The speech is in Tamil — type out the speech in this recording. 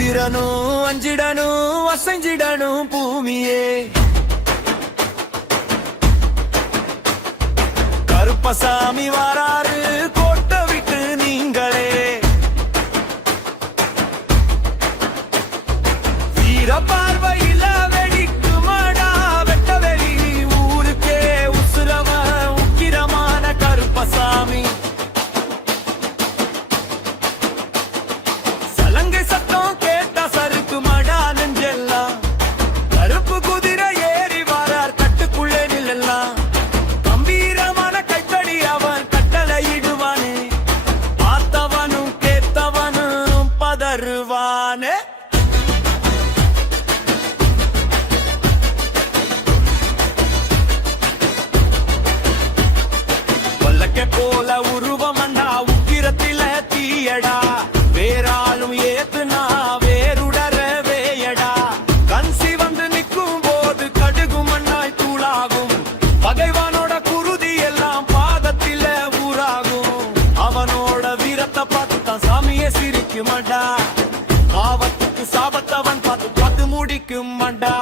உதிரணும் அஞ்சிடணும் அசைஞ்சிடணும் பூமியே. கருப்பசாமி வாராரு கோட்டை விட்டு நீங்களே. வீர பார்வையில வெடிக்குமடா வெட்ட வெளி ஊருக்கே உசுரவ உக்கிரமான கருப்பசாமி. சலங்கை சத்தம் கேட்டா சறுக்குமடா நெஞ்செல்லாம். கருப்பு குதிரை ஏறி வாரார் கட்டுக்குள்ளே நில்லெல்லாம். கம்பீரமான கைத்தடி அவன் கட்டளையிடுவானே. பார்த்தவனும் கேட்டவனும் பதறுவானே. போல உருவமண்டா உக்கிரத்தில தீயடா. வேறாலும் ஏத்துனா வேறுடர வேயடா. கன்சி வந்து நிற்கும் போது கடுகு மண்ணாய் தூளாகும். பகைவானோட குருதி எல்லாம் பாதத்தில ஊராகும். அவனோட வீரத்தை பார்த்து தான் சாமியே சிரிக்குமடா. ஆபத்துக்கு சாபத்தவன் பார்த்து பார்த்து முடிக்குமடா.